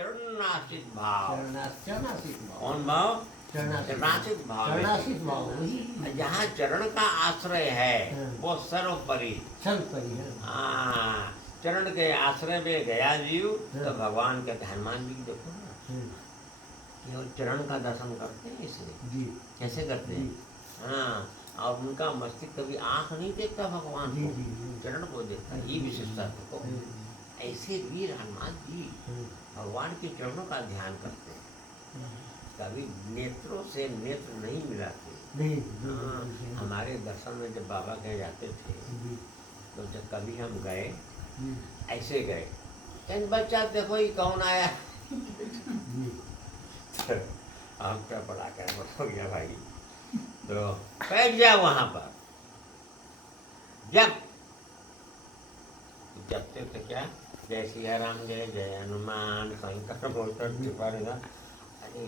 चरणाश्रित भाव। चरणाश्रित भाव। कौन भाव? चरणाश्रित भाव। चरणाश्रित भाव वही। जहाँ चरण का आश्रय है वो सर्वोपरि। सर्वोपरि है। हाँ, चरण के आश्रय में गया जीव तो भगवान के हनुमान जी की देखो ना, केवल चरण का दर्शन करते हैं इसलिए। कैसे करते हैं? हाँ, और उनका मस्तिष्क कभी आंख नहीं देखता भगवान को, चरण को देखता है। ये विशेषता को ऐसे वीर हनुमान जी भगवान के चरणों का ध्यान करते हैं, कभी नेत्रों से नेत्र नहीं मिलाते। हाँ, हमारे दर्शन में जब बाबा कहे जाते थे तो जब कभी हम गए, ऐसे गए, चंद बच्चा देखो ये कौन आया। हम क्या पढ़ा कर हो गया भाई, तो बैठ जाओ वहां पर। जब तो क्या, जय सिया राम, जय जय हनुमान, शंकर मोटर कृपा। अरे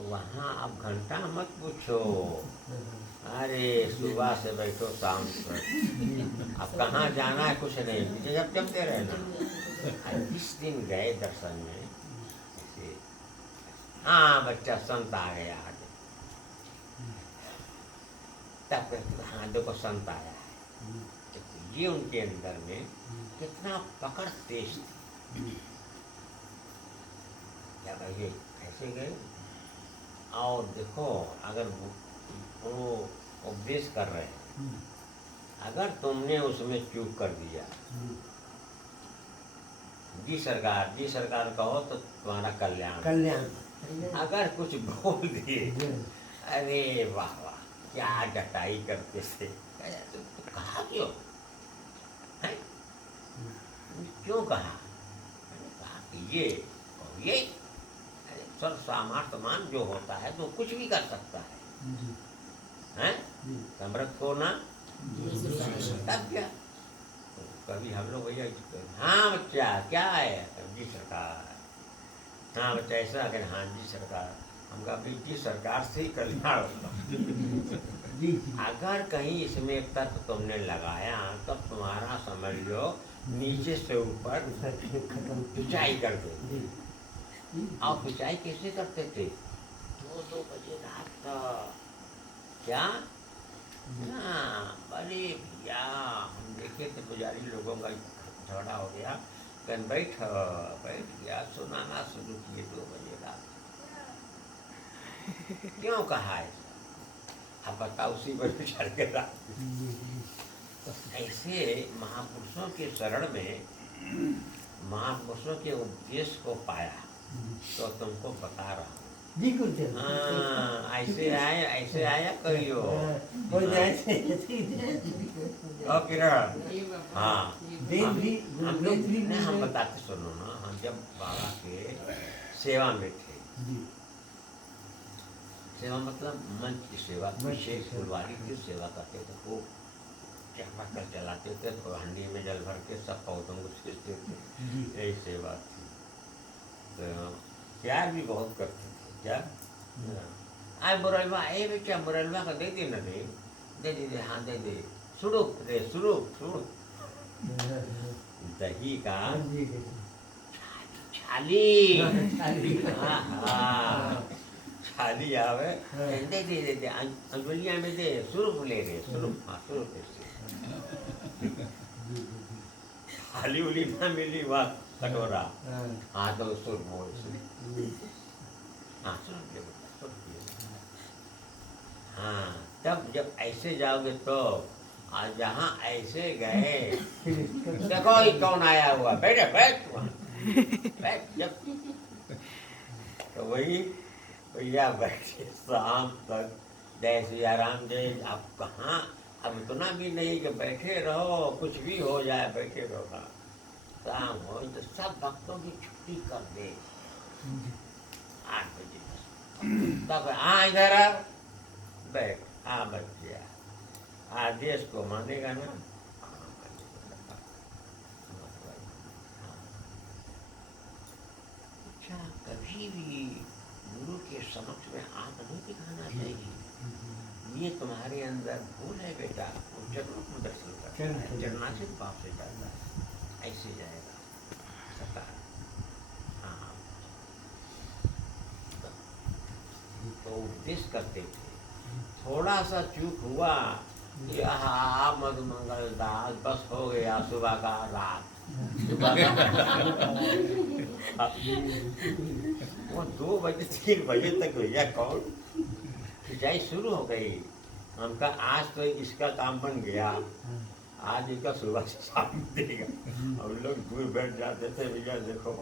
वहाँ आप घंटा मत पूछो, अरे सुबह से बैठो शाम तक, अब कहाँ जाना है कुछ नहीं, जब जमते रहना। जिस दिन गए दर्शन में ऐसे, हाँ बच्चा संत आ गया आज, तब हाँ देखो संत आया है। ये उनके अंदर में कितना पकड़ तेज थी। क्या कहिए, कैसे गए? और देखो अगर वो उपदेश कर रहे हैं, अगर तुमने उसमें चूक कर दिया, जी सरकार कहो तो तुम्हारा कल्याण। अगर कुछ बोल दिए, अरे वाह वाह क्या जटाई करते थे, तो कहा क्यों है? क्यों कहा? कहा कि ये सर सामर्थ्यमान जो होता है तो कुछ भी कर सकता है, समर्थ को ना तब क्या। तो कभी हम लोग भैया, हाँ बच्चा क्या है, जी सरकार, हाँ बच्चा ऐसा अगर, हाँ जी सरकार, हम कहा जी सरकार से ही कल्याण होता। अगर कहीं इसमें तर्क तुमने लगाया तब तुम्हारा समझ लो नीचे से ऊपर पिचाई कर दे। आप पिचाई कैसे करते थे? 2-2 बजे रात तक, क्या? हाँ, अरे भैया हम देखे थे पुजारी लोगों का झगड़ा हो गया, कहीं बैठ गया, सुनाना शुरू किए 2 बजे रात। क्यों कहा है? अब बताओ, उसी पर विचार कर रहा। ऐसे महापुरुषों के शरण में, महापुरुषों के उपदेश को पाया तो तुमको बता रहा हूँ। हाँ, ऐसे आया करियो। हाँ, हम बताते सुनो ना, हम जब बाबा के सेवा में थे, सेवा मतलब मंच की सेवा, पीछे फुलवारी की सेवा करते थे, वो क्या कर चलाते थे, तो हंडी में जल भर के सब पौधों को सींचते थे, यही सेवा थी। तो प्यार भी बहुत करते थे। क्या आए मुरलवा, ए बेटा मुरलवा का दे दे, न दे, हाँ दे दे, सुड़ो दही का छाली, छाली आवे, दे अंगुलिया में दे, सुरुप ले रहे, सुरुप, हाँ सुरुप ऐसे। थाली उली ना मिली, वह कटोरा, हाँ तो सुरुप बोल, हाँ सुरुप ले, हाँ तब जब ऐसे जाओगे तो, आज जहाँ ऐसे गए, देखो ये कौन आया हुआ, बैठ जब, तो वही भैया बैठे शाम तक, जय सिया राम जय। आप कहाँ, अब इतना भी नहीं कि बैठे रहो, कुछ भी हो जाए बैठे रहो। शाम हो तो सब भक्तों की छुट्टी कर दे, 8 बजे तब इधर आ, बैठ, बच्चा आदेश को मानेगा ना। अच्छा, कभी भी गुरु के समक्ष में आंख नहीं दिखाना चाहिए। ये तुम्हारे अंदर भूल है बेटा, वो चरणों को दर्शन करता है, चरणाचित भाव से जाता है, ऐसे जाएगा सता। प्रैक्टिस करते थे। थोड़ा सा चूक हुआ, यहाँ मधुमंगल दास बस हो गया सुबह का रात। वो 2 बजे 3 बजे तक भैया कौन खिंचाई शुरू हो गई। हम कहा आज तो इसका काम बन गया, आज इसका सुबह से शाम देगा। हम लोग दूर बैठ जाते थे, भैया देखो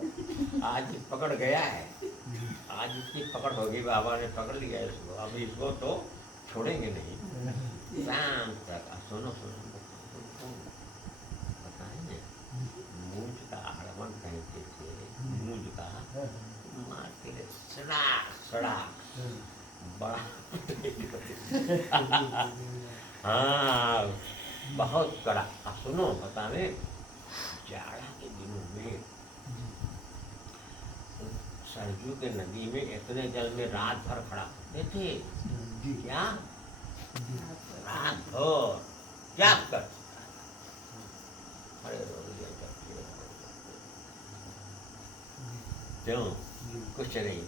आज पकड़ गया है, आज इसकी पकड़ होगी, बाबा ने पकड़ लिया इसको, अब इसको तो छोड़ेंगे नहीं शाम तक। सुनो सुनो बताएंगे, मूंज का आड़मन कहते थे, मूंज का मारते थे सड़ाक सड़ाक बड़ा। हाँ बहुत कड़ा। सुनो बताने, जाड़ा के दिनों में सरजू के नदी में इतने जल में रात भर खड़ा होते थे। क्या रात भर क्या कर, अरे क्यों कुछ नहीं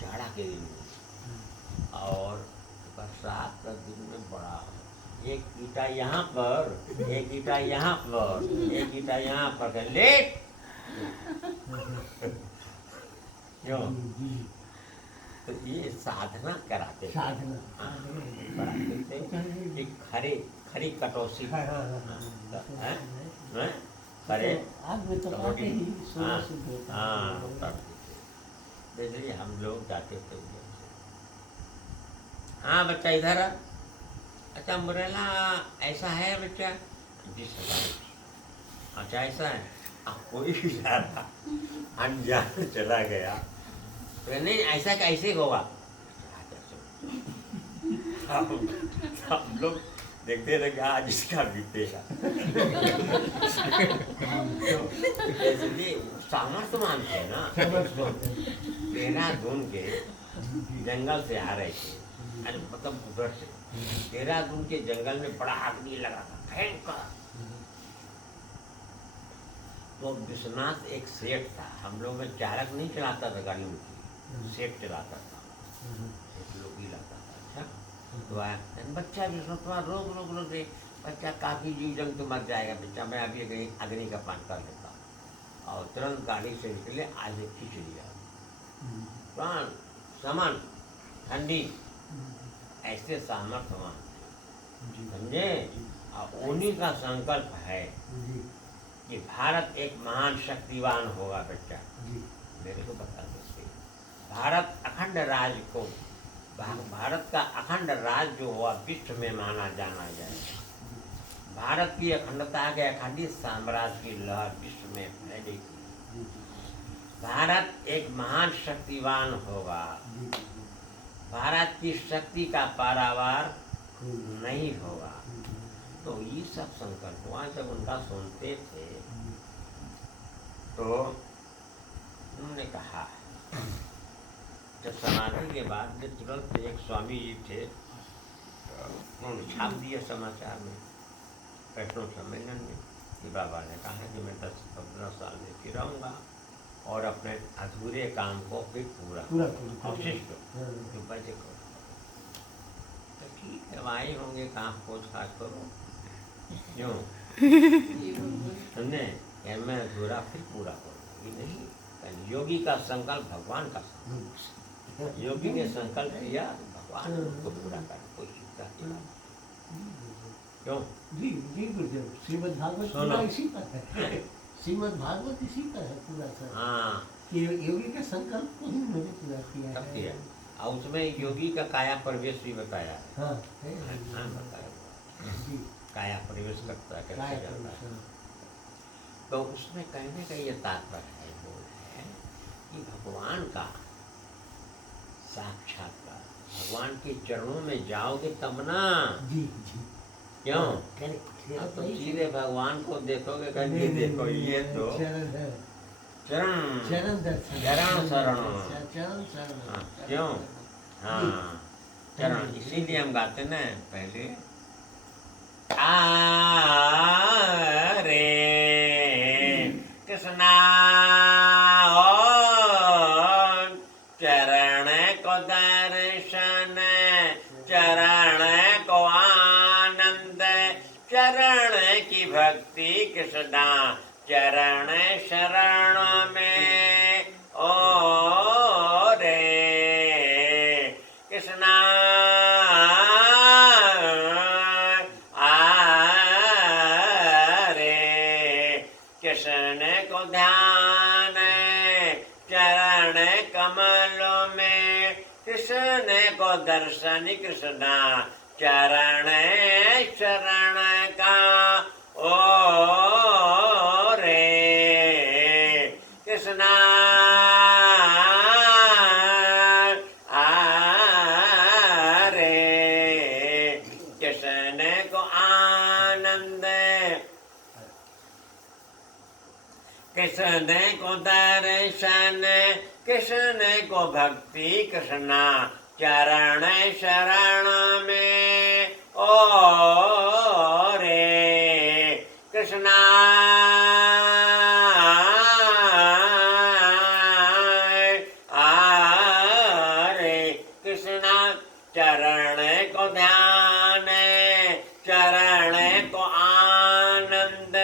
जाड़ा के दिन में। और बरसात का दिन में बड़ा, एक ईटा यहाँ पर, एक ईटा यहाँ पर, एक ईटा यहाँ पर, लेट क्यों? तो ये साधना कराते थे, कराते थे कि खरी कटौसी खरे इसलिए हम लोग जाते थे। हाँ बच्चा इधर आ। अच्छा मुरैला ऐसा है बच्चा? जी सर। अच्छा ऐसा है, कोई भी जा रहा अनजान चला गया तो नहीं ऐसा कैसे होगा। हम लोग देखते रहे कि आज इसका बीतेगा। इसलिए सामर्थ्य मानते हैं ना। देहरादून के जंगल से आ रहे थे, अरे मतलब उधर से देहरादून के जंगल में बड़ा अग्नि लगा था भयंकर। तो विश्वनाथ एक सेठ था, हम लोग में चालक नहीं चलाता था गाड़ी में, सेठ चलाता था, एक लोग ही लाता था। अच्छा तो आया बच्चा भी सोचता रोक रोक रोक दे, बच्चा काफी जीव जंतु मर जाएगा, बच्चा मैं अभी अग्नि का पान कर लेता हूँ। और तुरंत गाड़ी से निकले, आगे खींच लिया प्राण समन ठंडी ऐसे सामर्थ्यवान समझे। और उन्हीं का संकल्प है कि भारत एक महान शक्तिवान होगा। बच्चा मेरे को बता दो, भारत अखंड राज को, भारत का अखंड राज जो हुआ विश्व में माना जाना जाएगा। भारत की अखंडता के अखंडित साम्राज्य की लहर विश्व में फैलेगी। भारत एक महान शक्तिवान होगा। भारत की शक्ति का पारावार नहीं होगा। तो ये सब संकल्प वहाँ जब उनका सुनते थे तो उन्होंने कहा, जब समाधि के बाद में तुरंत एक स्वामी जी थे, उन्होंने छाप दिया समाचार में, वैष्णव सम्मेलन में, कि बाबा ने कहा कि मैं 10-15 साल में फिर रहूँगा और अपने अधूरे काम को फिर पूरा अवशिष्ट तो बचे करो। तो ठीक है वहीं होंगे, कहाँ खोज खाज करो, क्यों समझे, मैं अधूरा फिर पूरा करूँ। ये नहीं, योगी का संकल्प भगवान का संकल्प, योगी ने संकल्प किया भगवान उसको पूरा कर, कोई चिंता नहीं। क्यों जी जी गुरुदेव, श्रीमद् भागवत पूरा इसी पर है। श्रीमद् भागवत इसी पर है पूरा सर। हाँ कि योगी के संकल्प को ही मैंने पूरा किया है। और उसमें योगी का काया प्रवेश भी बताया है। हाँ बताया जी, काया प्रवेश करता है, कैसे करता है। तो उसमें कहने का ये तात्पर्य है, वो है कि भगवान का साक्षात्कार, भगवान के चरणों में जाओगे तब ना। जी जी क्यों? अब तो सीधे भगवान को देखोगे, कहीं देखो ये तो चरण चरण दर्शन, चरण शरण, चरण शरण। क्यों? हाँ चरण, इसीलिए हम गाते ना पहले, रे कृष्णा चरण कृष्णा चरण शरण में ओ रे कृष्णा कृष्ण को ध्यान चरण कमल में कृष्ण को दर्शन कृष्णा चरण शरण का ओ रे कृष्णा रे कृष्ण को आनंद कृष्ण को दर्शन कृष्ण को भक्ति कृष्णा चरण शरण में ओ रे कृष्णा रे कृष्णा चरण को ध्यान चरण को आनंद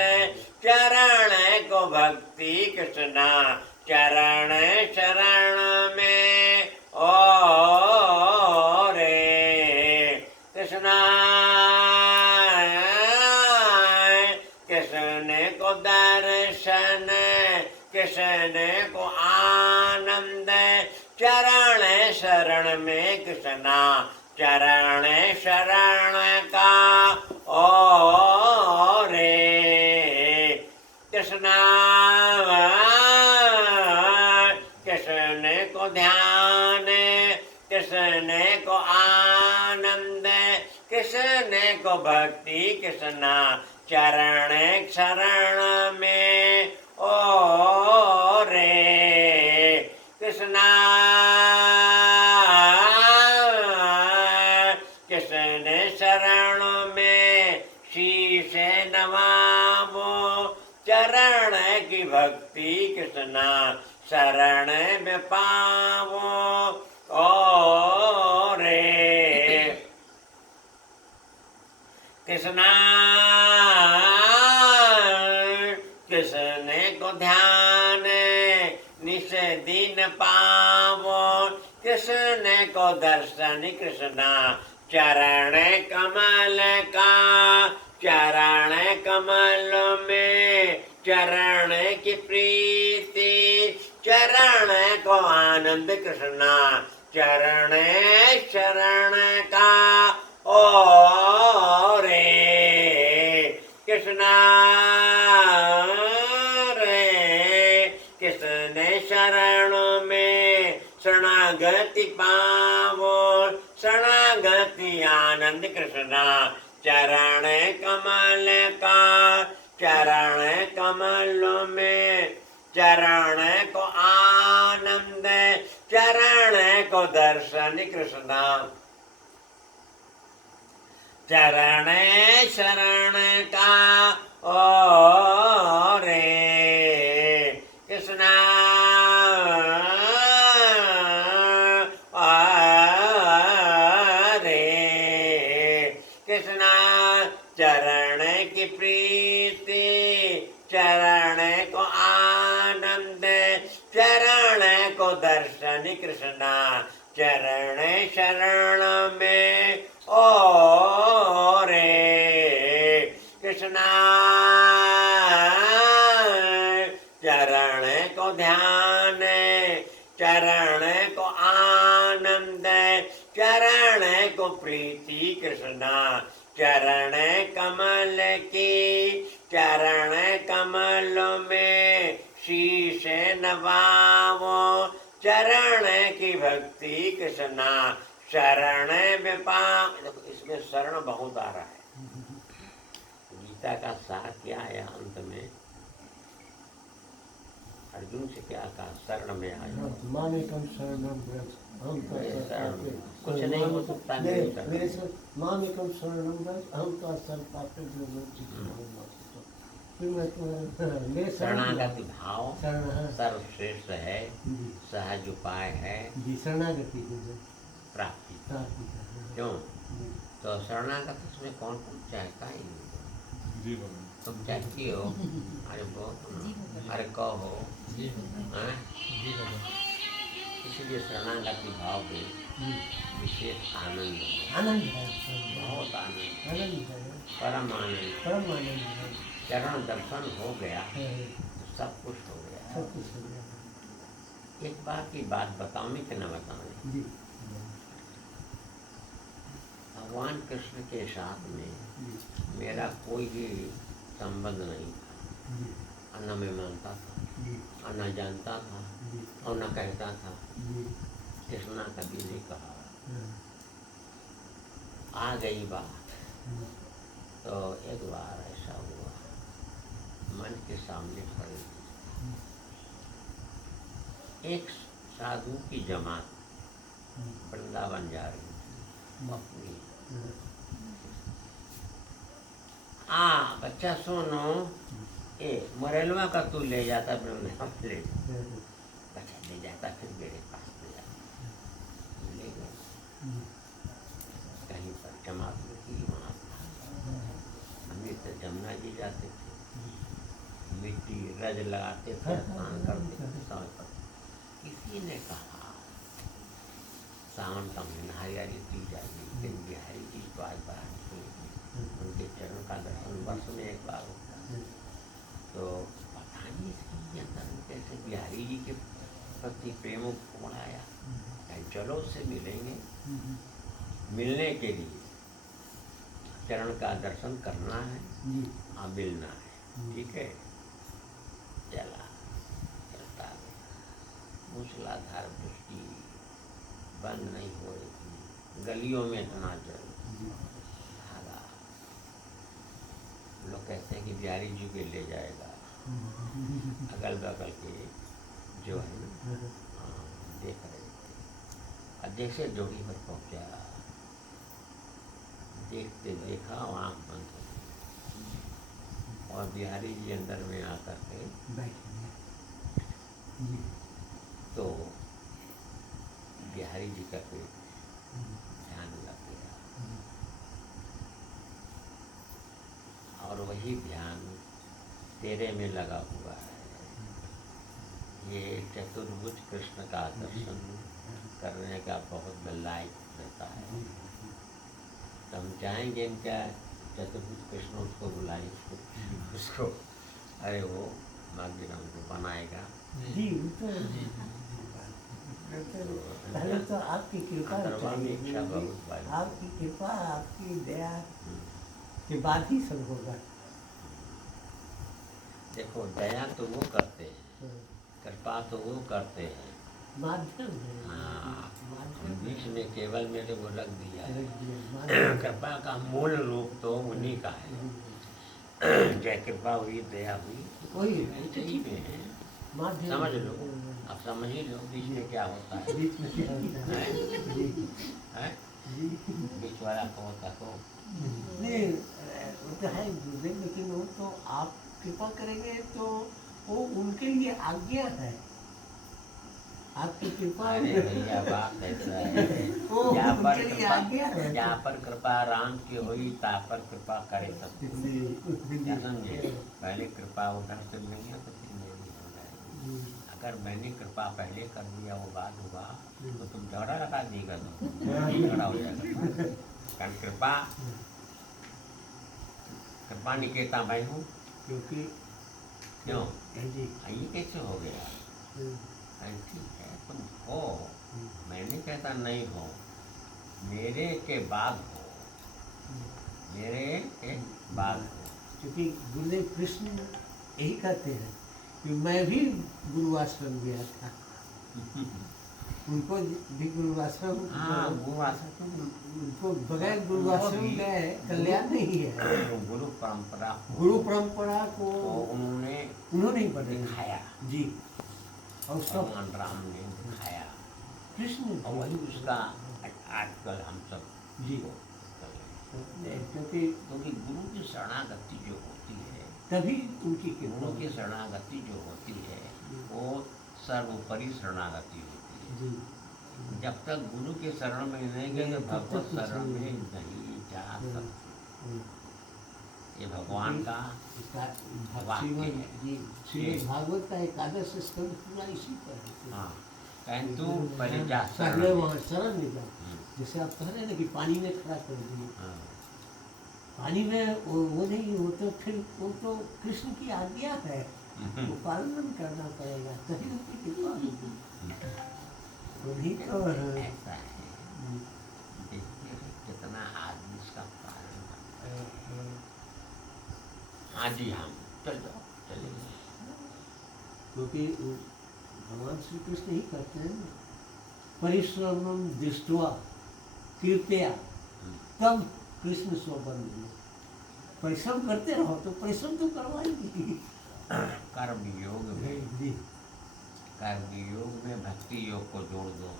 चरण को भक्ति कृष्णा चरण शरण में ओ रे कृष्णा कृष्ण को दर्शन कृष्ण को आनंद चरण शरण में कृष्णा चरण शरण का ओ रे कृष्णा कृष्ण को ध्यान कृष्ण को आनंद कृष्ण को भक्ति कृष्णा चरण शरण में ओ रे कृष्णा कृष्ण शरण में शीश नवामो चरण की भक्ति कृष्णा शरण में पावो ओ रे कृष्णा कृष्ण को ध्यान निश दिन पावो कृष्ण को दर्शन कृष्णा चरण कमल का चरण कमल में चरण की प्रीति चरण को आनंद कृष्णा चरण शरण का ओ रे कृष्णा रे कृष्ण शरण में शरणागति पावो शरणागति आनंद कृष्णा चरण कमल का चरण कमल में चरण को आनंद चरण को दर्शन कृष्णा चरण शरण का ओ रे कृष्णा कृष्णा चरण की प्रीति चरण को आनंद चरण को दर्शन कृष्णा चरण शरण में ओ रे कृष्णा चरण को ध्यान चरण को आनंद चरण को प्रीति कृष्णा चरण कमल की चरण कमल में शीश नवावो चरण की भक्ति कृष्णा शरण में पा। देखो इसमें शरण बहुत आ रहा है। गीता का सार क्या है अंत में? अर्जुन से क्या कहा? शरण में आया। मामेकम शरणम व्रज हम कुछ नहीं हो सकता मेरे से मामेकम शरणम व्रज हम तो असर पापे जो फिर मैं तुम्हारे शरणागति भाव सर्वश्रेष्ठ है, सहज उपाय है शरणागति प्राप्ति। क्यों? तो शरणागति में कौन पहुंचा है? तुम चाहती हो? अरे वो, अरे कहो। हाँ? इसलिए शरणागति भाव में विशेष आनंद है, आनंद है, बहुत आनंद, आनंद है, परम आनंद। परम आनंद है। चरण दर्शन हो गया है, तो सब कुछ हो गया। सब कुछ हो गया। एक बार की बात बताऊं कि न बताऊं? जी भगवान कृष्ण के साथ में जी मेरा कोई भी संबंध नहीं था, जी और न मैं मानता था, जी और न जानता था, जी और न कहता था। जी कृष्णा कभी नहीं कहा। हाँ, आ गई बात हम्म, तो एक बार ऐसा हुआ, मन के सामने खड़ी एक साधु की जमात वृंदावन जा रही थी अपनी। बच्चा सुनो, ए मरेलवा का तू ले जाता वृंदावन, ले बच्चा ले जाता, फिर मेरे पास ले जाता, ले गए कहीं पर जमात में की वहाँ था। हम तो जमुना जी जाते थे, मिट्टी रज लगाते थे, स्नान करते थे समय पर। किसी ने कहा सावन का महीना हरियाली दी जाएगी, लेकिन बिहारी जी को आज बाहर उनके चरण का दर्शन वर्ष में एक बार होता है। तो पता नहीं इसके अंदर कैसे बिहारी जी के प्रति प्रेम बढ़ाया। चलो उससे मिलेंगे, मिलने के लिए चरण का दर्शन करना है और मिलना है, ठीक है। चला चलता गया, मूसलाधार वृष्टि बंद नहीं हो रही थी, गलियों में इतना जल धारा। लोग कहते हैं कि बिहारी जी के ले जाएगा, अगल बगल के जो है ना, देख रहे थे। और जैसे जोड़ी पर पहुंचा, देखते देखा आँख बंद हो गई, और बिहारी जी अंदर में आकर के तो बिहारी जी का पेट ध्यान लग गया, और वही ध्यान तेरे में लगा हुआ है। ये चतुर्भुज कृष्ण का दर्शन करने का बहुत लायक रहता है। तो हम चाहेंगे इनका चतुर्भुज कृष्ण उसको बुलाएं, उसको अरे वो मार्ग को बनाएगा जी। पहले तो आपकी कृपा चाहिए, आपकी कृपा, आपकी दया के बाद ही सब होगा। देखो दया तो वो करते हैं, कृपा तो वो करते हैं, माध्यम है। हाँ, माध्यम बीच में केवल मेरे को लग दिया है। है। कृपा का मूल रूप तो उन्हीं का है। जय कृपा हुई, दया हुई, वही सही में है। माध्यम समझ लो, अब समझ ही लो बीच में क्या होता है। बीच में क्या होता है? हैं? बीच वाला को होता को नहीं, वो तो है गुरुदेव, लेकिन वो तो आप कृपा करेंगे तो वो उनके लिए आज्ञा है। आपकी कृपा अरे भैया बात ऐसा है, वो यहाँ पर उनके लिए कृपा, आज्ञा है। यहाँ पर कृपा राम की हुई, ता पर कृपा करे सब। क्या समझे? पहले कृपा उधर से मिली तो फिर मेरी हो जाएगी। अगर मैंने कृपा पहले कर दिया, वो बात हुआ तो तुम झगड़ा लगा देगा, तो झगड़ा हो जाएगा। कारण कृपा निकेता मैं हूँ, क्योंकि क्यों जी ये कैसे हो गया? ठीक है तुम हो, मैंने कहता नहीं हो, मेरे के बाद हो, मेरे के बाद हो। क्योंकि गुरुदेव कृष्ण यही कहते हैं कि मैं भी गुरुआश्रम गया था, उनको भी गुरुआश्रम, हाँ गुरुआश्रम, उनको बगैर गुरुआश्रम गए कल्याण नहीं है। गुरु परंपरा को उन्होंने ही दिखाया जी, और सब भगवान राम ने दिखाया, कृष्ण, और वही उसका आजकल हम सब जी को कर रहे हैं। क्योंकि गुरु की शरणागति जो होती है, तभी उनकी गुरु की शरणागति जो होती है वो सर्वोपरि शरणागति होती है। जी जब तक गुरु के शरण में नहीं गए तो भगवत शरण में नहीं जा सकते। ये भगवान का वाक्य श्रीमद् है। जी श्रीमद् भागवत का एकादश स्कंद पूरा इसी पर है। हाँ किंतु पहले जा पहले वहाँ शरण में जाओ, हम्म, जैसे आप कह रहे हैं ना कि पानी में खड़ा कर दिए, हाँ, पानी में वो नहीं, वो तो फिर वो तो कृष्ण की आज्ञा है, वो पालन करना पड़ेगा तभी उनकी कृपा होगी। वही तो ऐसा है। देखिए कितना आदमी इसका पालन करता है। हाँ जी हम चल जाओ चले जाओ। क्योंकि भगवान श्री कृष्ण ही कहते हैं ना, परिश्रमम दृष्ट्वा कृपया तब कृष्ण स्वबंधु। परिश्रम करते रहो तो परिश्रम तो करवाएंगे। कर्म योग में जी भक्ति योग को जोड़ दो।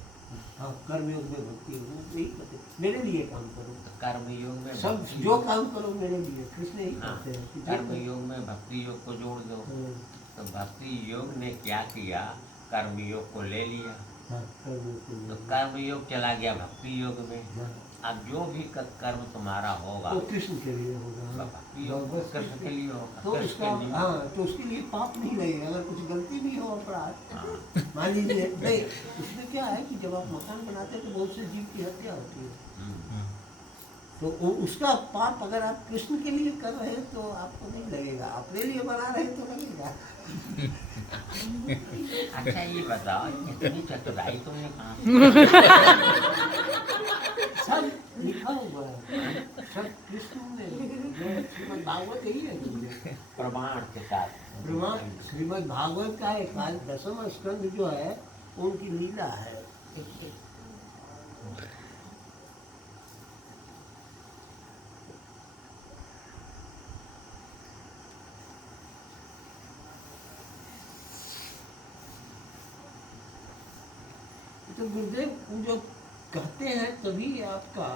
हाँ, कर्म योग में भक्ति योग यही कहते हैं, मेरे लिए काम करो। तो कर्म योग में सब भक्ति जो काम करो मेरे लिए, कृष्ण ही हाँ, कहते हैं कि जो कर्म करो। योग में भक्ति योग को जोड़ दो। हाँ, तो भक्ति योग ने क्या किया, कर्म योग को ले लिया, हाँ, कर्म योग को तो ले। कर्म योग चला गया भक्ति योग में। हाँ, अब जो भी कर्म तुम्हारा होगा तो कृष्ण के लिए होगा। हाँ, भक्ति योग बस कृष्ण के लिए होगा, तो कृष्ण उसका के लिए। हाँ, तो उसके लिए पाप नहीं लगेगा। अगर कुछ गलती भी हो, अपराध हाँ, मान लीजिए, नहीं उसमें क्या है कि जब आप मकान बनाते हैं तो बहुत से जीव की हत्या होती है, हम्म, तो उसका पाप अगर आप कृष्ण के लिए कर रहे हैं तो आपको नहीं लगेगा, अपने लिए बना रहे हैं तो लगेगा। अच्छा ये बताओ इतनी चतुराई तुमने कहाँ सब लिखा हुआ है, सब कृष्ण ने, जो श्रीमद् भागवत यही है। प्रमाण के साथ प्रमाण श्रीमद् भागवत का एक 10वां स्कंद जो है उनकी लीला है। तो गुरुदेव जो कहते हैं तभी आपका